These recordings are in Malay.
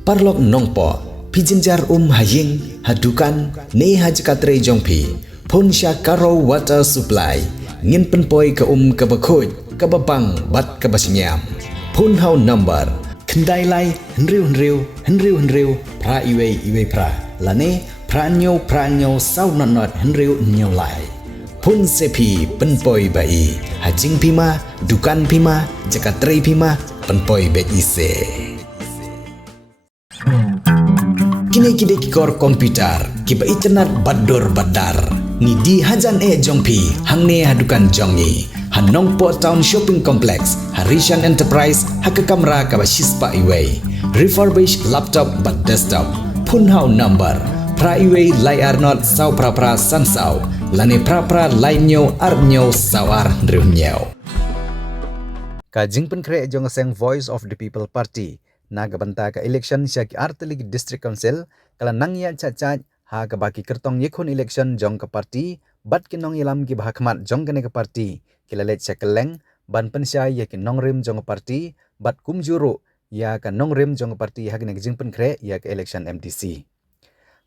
Parlok nongpo pijinjar haying hadukan ne hajkatre jongpi pun sya karo water supply ngin penpoi ke kebakhoj kebabang bat kebasinyam pun hau number kendai lai henriu pra iwe pra lane pranyo sau not henriu nyo lai pun sepi penpoi bai hajing pima dukan pima jakatre pima penpoi bet ise kini kikor komputer kiba internet badar ni di hajan jongpi hangne hadukan jongi hanong po town shopping complex Harishan Enterprise haka kamera kaba shispa iwe refurbished laptop but desktop punhau number pra iwe layar not sau pra sansau lane pra lainyo arnyo sawar riunyo kajing penkre jongseng Voice of the People Party nagabanta ka election siya ki Artelig District Council kala nangya cacaj ha ka baki kertong yekun election jong ka party bat kinong ilam ki bahakmat jong kene ka party kilalet siya keleng ban pensya ya ki nongrim jong ka party bat kumjuru ya ka nongrim jong ka party ha kene jing penkre ya ka election MTC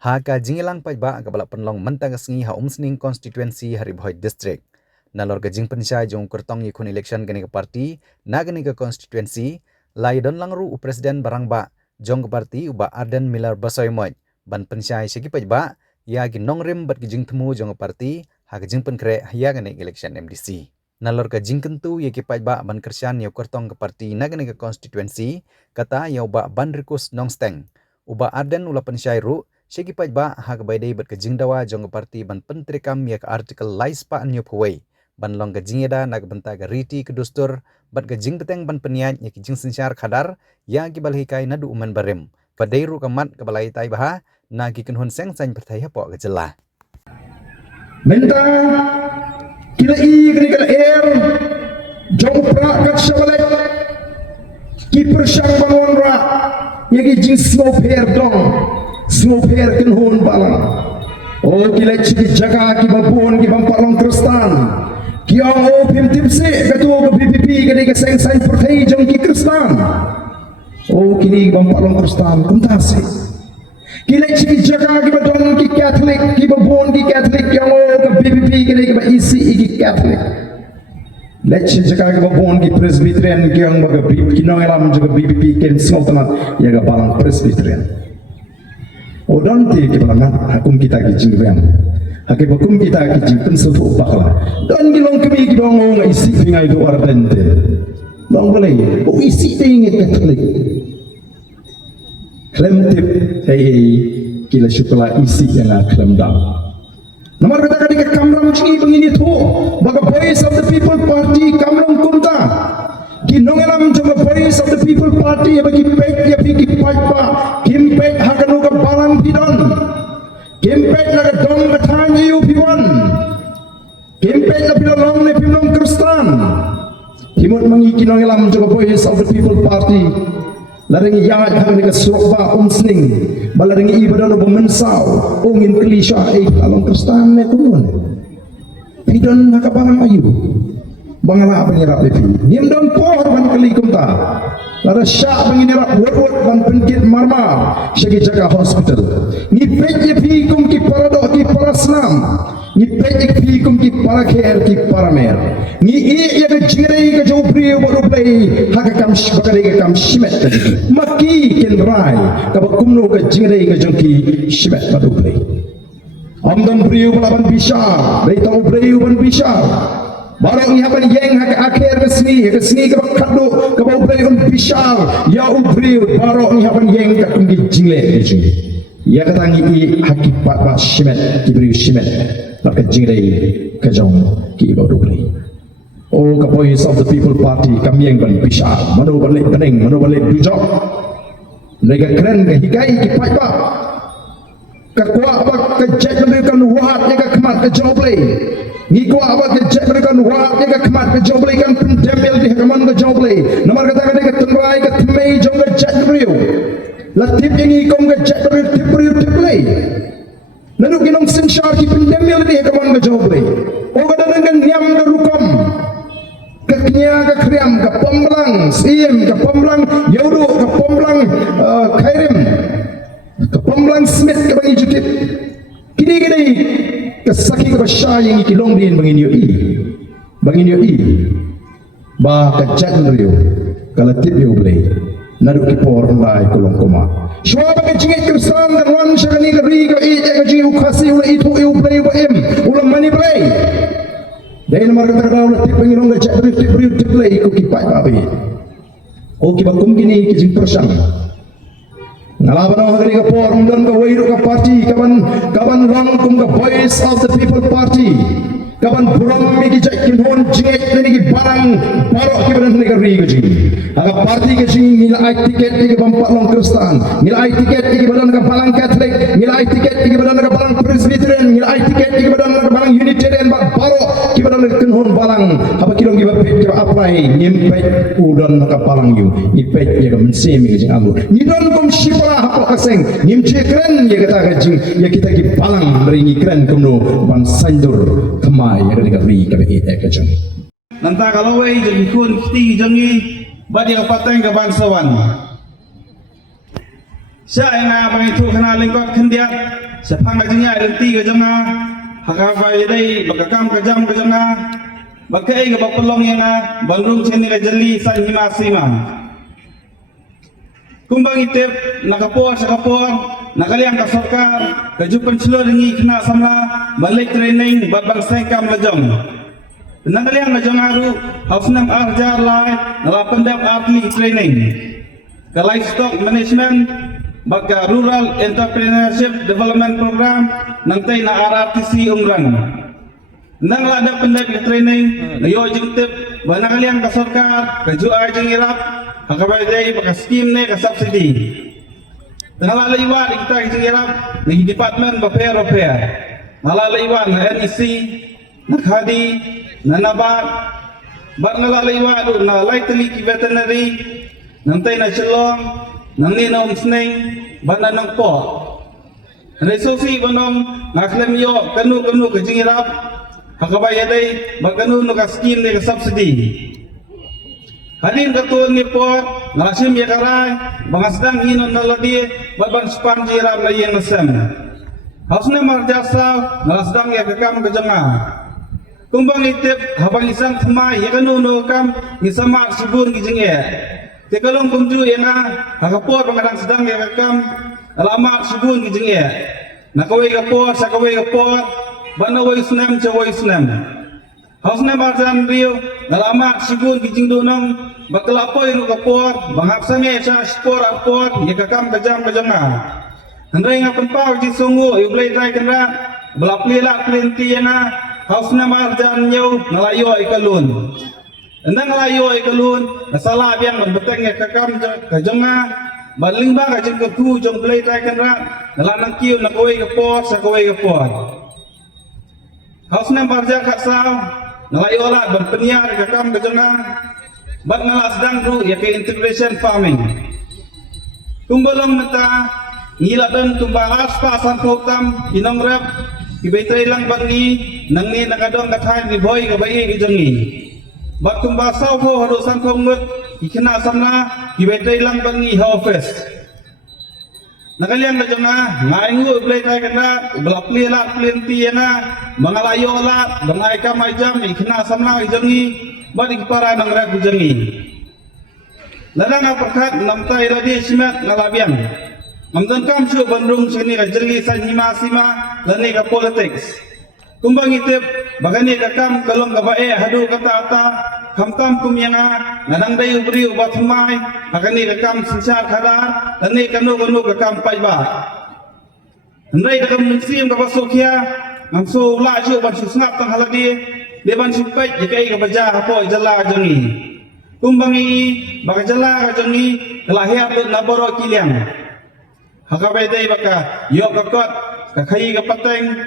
ha ka jingilang pajba ka bala penlong mentang sngi ha umsning constituency Haribhoi district nalor ka jing pensya jong kertong yekun election kene ka party na kene ka constituency lai don langru presiden barangba jong parti uba Arden Miller Basoymoj ban pensyai segi pajba ya gi nongrim bat gi jing temu jong parti ha gi jing penkre ya gane election MDC nalor ka jing kentu ya ki pajba ban kersian yo kertong ke parti nagane ke constituency kata ya uba ban rikus nongsteng uba Arden ula pensyai ru segi pajba ha ga baidei bat ke jing dawa jong parti ban pentrikam ya ke artikel laispa anyo pawai ban long ka jingeda nag benta ga riti ke dustur bat ga jing peteng ban peniat ya ki jing sensyar khadar ya ki balhikai nadu uman barem padai ru kamat ke balai tai baha na ki kenhun seng san pertai hapo ga jela menta kila i kala air jong pra kat shawalet ki persang bangun ra ya ki jing snow pair kenhun balang oh kila ciki jaga ki babon ki bampalong kristan kiang o pim tipse ketua ke BPP kini ke seng san pertai jong ki kristan oh kini bampalong kristan kuntasi kila ciki jaga ki badon ki Catholic ki babon ki Catholic kiang o ke BPP kini ke isi ki Catholic lecce jaga ki babon ki Presbyterian kiang baga kinong elam juga BPP ken sultanat ya ga balang Presbyterian oh donte ki balangan hakum kita ki jingben hake bakum kita ki jingpen sefu bakla don gilong kemi ki dongo nga isi ngai do ardente dong boleh o isi tingit Catholic klem tip kila syukurlah isi yang klem dang nomor kata kadi ke kamram chingi begini tu baga Voice of the People Party kamram kumta kinongelam jama Voice of the People Party bagi pek ya piki pajpa kimpek hakanu ka balang bidon kimpek na ka dong katanya yu piwan kimpek na pinalong ni pinong kristan timut mangi kinongelam jama Voice of the People Party laring yad hang ni ka surba umsning balaring ibadah no bumensau ungin kelisha along kristan ne kumun pidon na ka balang ayu bangala pengirap lepi nim don por ban kelikum ta lara syak pengirap wot ban penkit marmar syagi jaga hospital ni pej pi kum ki parado ki paraslam ni pej pi kum ki parakher ki paramer ni e ya ke jingre ke jopri bodo play haka kam bakare ke kam shimet maki ken rai ka kumno ke jingre ke jonki shimet bodo play amdam priu ban bishar dei tau priu ban bishar barang ihapan yeng hak akhir kesni ke bakado ke bau play on bishar ya ubriu barang ihapan yeng ka kumgi jingle ya katangi i hakipat ba shimet kibriu shimet nak jingle ke jong ki bau play oh ka Voice of the People Party kami yang ban bishar manu balik pening manu balik dujok mereka keren ke higai ki patba ka kwa ba ke jet mereka nuhat ya ka kemat ke joble ni ko aba ke jet mereka nuhat ya ka kemat ke joble kan pendemel di hakaman ke joble nomor kata ka tengrai ke temei jong ke jet riu latip ini kom ke jet riu tiplay lalu kinong sensyar ki pendemel di hakaman ke joble o ka dengan nyam ke rukom ke kenya ke kriam ke pemblang sim ke pemblang yaudu ke pemblang khairim Lang Smith ke bang Ijutip. Kini kesaki ke Syah yang ikilong din bang Inyo I. Bang Inyo I. Bah kejat Rio. Kalau tip yo boleh. Naduk kipor lai kolong koma. Shua bang jingit kesan dan wan syakani ke ri ke I ke jingit ukasi ulah itu yo boleh wa em. Ulah mani boleh. Dari nomor kata ulah tip bang Inyo kejat tip boleh ikut kipai babi. O kibakum kini kijing persang. Ngalaban ang hari ka forum dan ka wairu ka party kaban rangkum ka voice of the people party kaban buram mi ki jakin hon jinget ni ki barang barok ki badan ni ka ri ka jing aga party ka jing nila ai tiket ki bampak long Kristen nila ai tiket ki badan ka balang Catholic nila ai tiket ki badan ka balang Presbyterian nila ai tiket ki badan ka balang Unitarian bak barok ki badan ka hon balang apa kilong ki bapet ki apply nyempet udan ka balang yu ipet ya ka mensemi ka jing amur ni don kum shipra apa kaseng nimce keren ya kata kajing ya kita ki palang ringi keren kumno ban sandur kemai ya dari kari kami kajing nanta kalau wei jadi kun kiti jangi badi kapateng ke bangsawan saya yang abang itu kena lingkot kendiat sepang kajingnya renti ke janga hakapai dai bakakam ke jam ke janga bakai ke bapelong yang bandung sini ke jeli san himasima kumbang itip nakapor sakapor nakaliang ka sarkar kajupan seluruh ringi kena samla balik training buat bangsa kam lajong nakaliang lajong aru hausnam arjar lai nalapendap atli training ka livestock management baka rural entrepreneurship development program nangtay na RRTC umrang nang lada pendap training nayo jengtip ba nakaliang ka sarkar kaju ajeng irap hakabai dai baka scheme ne ka subsidy nalalaiwan kita kirap ng department of fair nalalaiwan na NEC nakhadi nanabat bar nalalaiwan na lightly veterinary nantay na silong nang ninom sneng bananang po resource banong ngaklemyo kanu ka jingirap hakabai dai baganu no ka scheme ne ka subsidy Halin katulad ni Port, nalasim ya karay, bangasdang hinon na lodi, baban spanji ram na iyang nasem. Haus na marjasaw, nalasdang ya kakam kajanga. Kumbang itip, habang isang thamay, ya kanuno kam, ngisama sibun gijingye. Tikalong kumju ya nga, hakapor bangadang sedang ya kakam, alamak sibun gijingye. Nakaway kapor, sakaway kapor, banaway senam, caway senam. Haus na marjan rio, nalamak sibun gijing dunong, bakalapoy no kapor, bangapsame sa spor apor, yakakam kajam kajanga. Handray nga pampaw di sungu, iublay tay kanra, balaplila klenti nga, haus na marjan nyo, nalayo ikalun. Andang nalayo ikalun, nasalabiang magbatang yakakam kajanga, baling ba kajang kaku, jong blay tay kanra, nalanang kiyo na kaway kapor sa kaway kapor. Haus na marjan kaksaw, nalayo alat berpeniar kakam kajanga, bat ngalas dangru ya ke integration farming. Kumbalong nata ngiladan kumbalas pasan kotam inong rep ibetay lang bangi nangni nakadong kathain ni boy kabai ijangi. Bat kumbasaw po harusan kongut ikina samna ibetay lang bangi ha office. Nakaliang kajanga ngaingu iblay tay kana belapli lat plinti na mangalayo lat bangay kamay jam ikina samna ijangi. Balik para nang ragu jangi. Ladang aperkat namtai radi simat ngalabian. Mamdan kam syuk bandung sini ka jeli san himasima lani ka politics. Kumbang itip bagani ka kam kalong gabae hadu kata ata kamtam kumyanga nanang dayu beri ubat humay agani ka kam sinsar khada lani kanu ka kam paiba. Andai ka kam musim ka basokya ngso la syuk ban susngap tang haladi deban supet jekai ka baja hapo jala jangi kumbangi baka jala ka jangi kelahiat lut naboro kiliang hakabai dai baka yo kakot ka khai ka pateng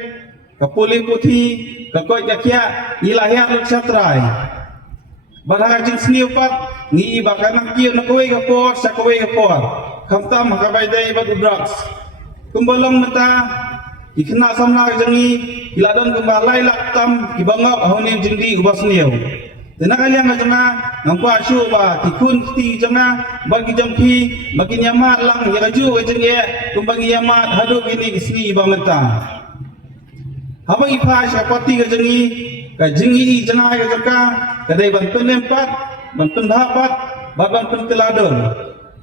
ka puli puthi ka koi ka kya ilahiat lut satrai barang jing sniupat ngi baka nang kiyo na koi ka por sa koi ka por kamtam hakabai dai batu drugs kumbalong mata ikna samna jangi iladon kembalai laktam ibangap ahonim jindi ubas niu Tenang kalian macamna nampak syuk ba tikun ti jamna bagi jampi bagi nyamat lang ya kaju kajeng ye kumbagi nyamat hadu gini isni ba menta. Habang ipa syapati kajengi kajengi jana kajaka kadai banten lempat banten bahapat banten teladon.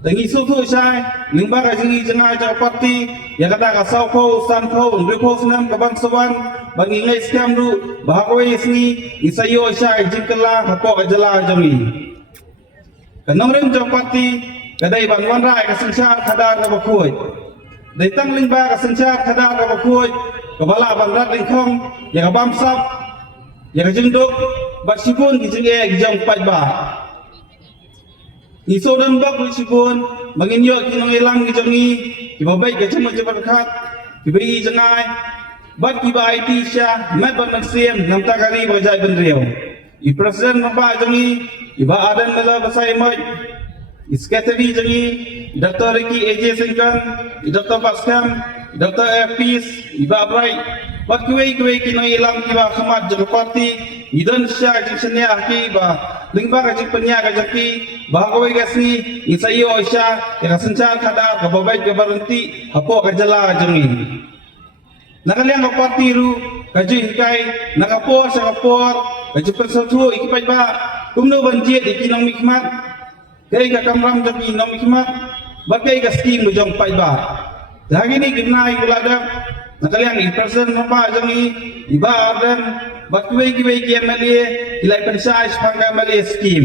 Tengi susu syai limba kajengi jana syapati ya kata kasau ko san ko ripo senam kabang sawan bagi ngai skam du bahawai isni isayo syai jingkela hapo kajala jangi. Kanong rem syapati kadai banwan rai kasensyat kadar ka bakuy. Dai tang limba kasensyat kadar ka bakuy. Kepala bandar lingkong yang abam sap yang jenduk bersibun kijeng kijang 4 ba. Iso dan bak bersibun menginyok kinong ilang kijangi kibabai kacang berkat kibai jengai bat kiba IT sya mat ban maksiem nam takari berjai benriau. I presiden nampak jangi iba adan mela basai moj iskateri jangi Dr. Ricky AJ Singkan Dr. Paskam Dr. Fis iba brai bat kuai kinong ilang kiba khamat jeng parti idan sya jeng senya ki ba lingba ka jeng penya ka jaki ba kuai gasni isayo sya ya sencar kada ka babai ka berhenti apo ka jala jengi nakaliang ka parti ru ka jeng kai nakapor sa kapor ka jeng persatu ikipai ba kumno banjit ikinong mikmat kai ka kamram jeng inong mikmat ba kai ka skim jong pai ba. Hari ini kita ibadah, nakaliang ipersen apa jangi ibadah dan bakui MLA ilai pensai sepangga MLA skim.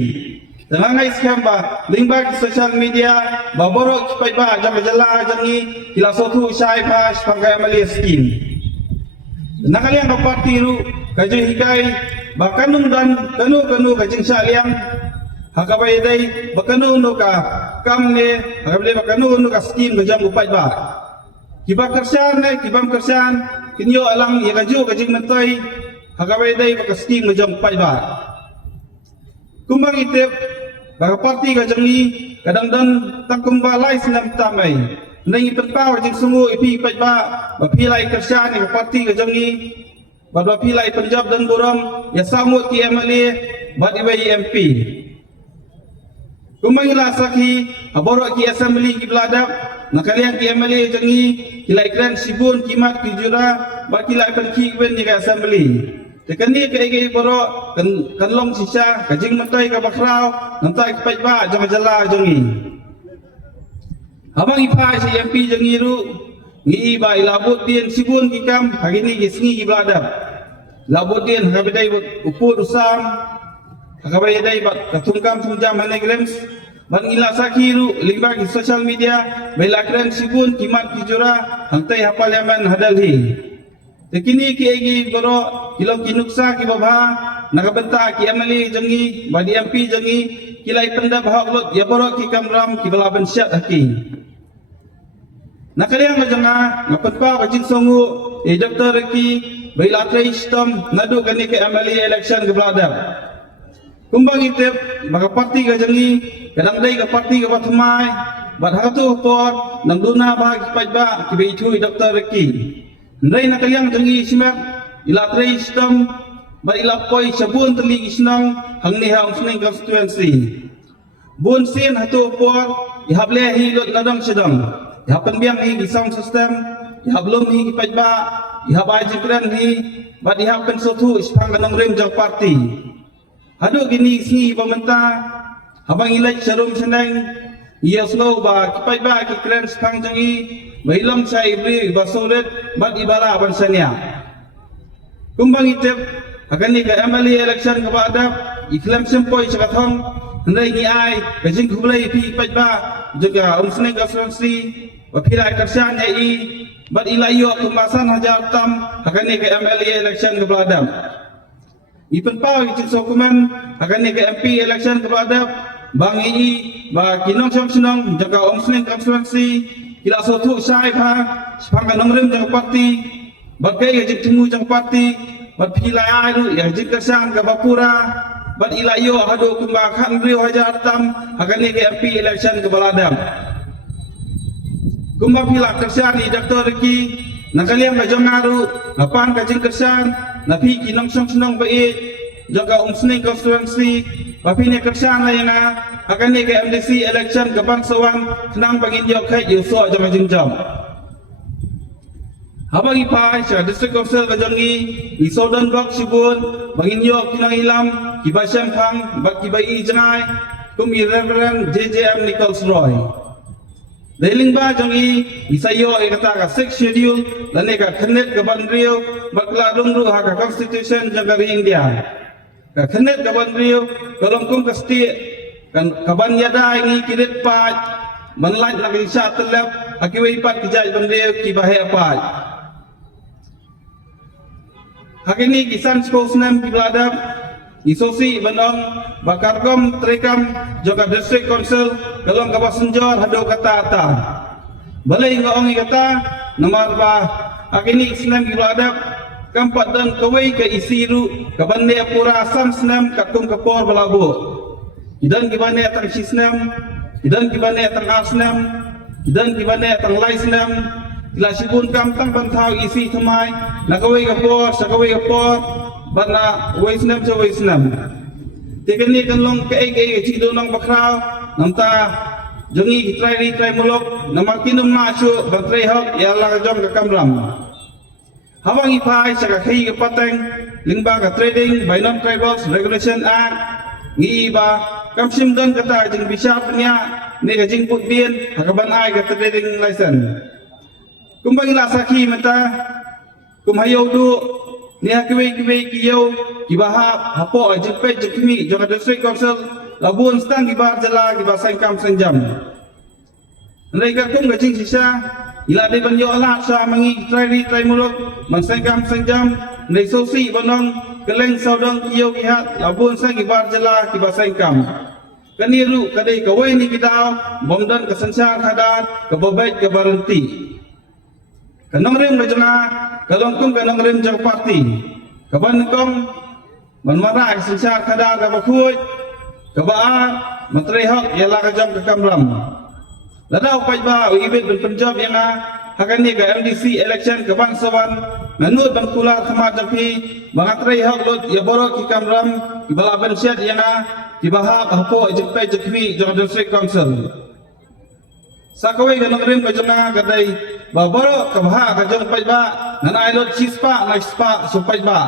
Dengan ngai skim ba lingba social media baborok kipai ba jala jangi ila sotu sai ba sepangga MLA skim. Nakaliang parti ru kajeng hikai bakanung dan kanu kajeng saliang hakabai dai bakanu nuka kamne hakabai bakanu nuka skim kajang upai ba. Kibam kersian kinyo alang ya kaju kajing mentai hakabai dai bakasti majang pai ba. Kumbang itep baka parti kajang ni kadang-kadang tang kumbalai senam tamai. Nang ipentau kajing sungu ipi pai ba bapilai kersian ya parti kajang ni bapilai Punjab dan Buram ya samut ki MLA bad ibai MP. Kumbang ila saki aborok ki assembly ki beladap nakaliang ki MLA jangi kilai kran sibun kimat ki jura bakilai perki wen ni ka assembly tekani ke boro kan long sisa kajing mentai ka bakrau nantai ka paiba jang jala jangi habang ipa si MP jangi ru ngi ba ilabut tien sibun ki kam hari ni gisngi ki beladap labut tien kabedai upur usam kabedai bat katungkam sunjam hanegrams ban ila sakiru limba ki social media belakran sibun kimat kijura hantai hapal yaman hadalhi tekini ki egi boro ilong kinuksa ki babha nakabenta ki MLA jangi badi MP jangi kilai pendap haklot ya boro ki kamram ki balaban syat haki nakaliang majanga ngapatpa bajing songu Dr. Ricky belakrai sistem nadu kani ke MLA election ke beladap kumbang itep baka parti ka jangi kadang dai ka parti ka batmai bat hatu por nang duna ba ki pajba ki beitu Dr. Ricky ndai nakaliang jangi simak ila trai sistem ba ila koi sabun teli isnang hangni hang sning constituency bun sin hatu por ihable hilot nadang sedang ihapan biang hi sound system ihablum hi ki pajba ihabai jikran hi bat ihapan sotu ispang kanong rem jang parti. Hadu gini si pemerintah habang ilai serum senang ia slow ba kipai ba ki kren sepang jangi bailam sai ibri basolet bat ibara bansanya kumbang itep akan ni ka MLA election ka badap iklam sempoi sakathong hendai ni ai kajing kublai pi pai ba juga umsneng kasransi wapila kersan i bat ilayo kumbasan hajar tam akan ni ka MLA election ka badap ipen pau ki sokuman akan ni ke MP election kepada bang i ba kinong senong jaga omsning konstituensi kila sotu sai pha sepang nong rem jang parti bagai ga temu jang parti bat pilai ai ya jik kesan ka bapura bat ilayo hado kumba khan rio hajar tam akan ni ke MP election ke baladam kumba pila kesan ni Dr. Ricky nakaliang ka jongaru napan ka jing kesan napi kinong senong baik jaga umsning konstituensi bapinya kerjaan layana akan ni ke MDC election ke bangsawan senang bangin yok kai yusok jaga jengjam habang ipai sa district council ke jongi isodan bak sibun bangin yok kinang ilam kibai sempang bak kibai i jengai kum Reverend JJM Nichols Roy Deling ba jongi isayo kata ka 6 schedule dan ka khanet ka bandrio bakla dungru ha ka constitution jagari India ka khanet ka bandrio kolom kum kasti kan kaban yada ngi kirit pa manlaj na kisha telap akiwai pat kijaj bandrio ki bahe pa hakini kisan spokesman ki bladap isosi bandong bakarkom trekam juga district council kalong kabasenjor hado kata ata balai ngong kata nomor ba akini islam giladap kampat dan kawai ke isiru kabande pura asam senam kakum kapor balabu idan gibane tang sisnam idan gibane tang asnam idan gibane tang laisnam ila sibun kam tang bantau isi thamai nakawai kapor sakawai kapor bana waisnam sa waisnam tekani kanlong ke chido nang bakraw namta jongi try mulok namakinum masu bantrai hok yalla jom ka kamram habang ipai sa kai ka pateng lingba ka trading by non tribals regulation act ngi ba kamsim don kata jing bisap nya ne ka jing putbien hakaban ai ka trading license kumbang ila saki mata kumhayo du ni hakiwe kiyo kibaha hapo ajpe jikmi jaga district council labun stang kibar jala kiba sangkam senjam mereka kum gajing sisa ila de banyo ala sa mangi try muluk man sangkam senjam nei sosi bonong keleng saudang kiyo kihat labun sang kibar jala kiba sangkam kaniru kadai kawai ni kidau bomdan kesensyar hadan kebobait kebarenti kanong rim bajana kalong kum kanong rim jang parti kaban kong manmara kesensyar hadan kabakhuj kabaan menteri hak ialah kajam ke kamram ladau pajba ibit berpenjab yang akan ni ke MDC election ke bangsawan nanut bangkula thamat japi bangatrai hak lot ya borok ki kamram ibala bensyat yang dibahak hapo jempai jekmi jang district council sakawai kanong rim kajana kadai baboro kabha kajang pajba nan ailot sispa naispa supajba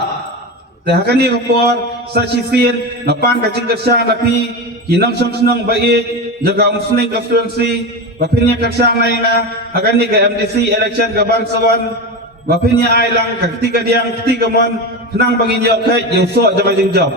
akan ni kapor sa sisin napan kajing kersa napi kinang senang baik jaga umsning konstituensi bapinya kersa lainnya akan ni ke MDC election ke bangsawan bapinya ailang ketiga diang ketiga mon kenang bangin yok kai yusok jaga jengjam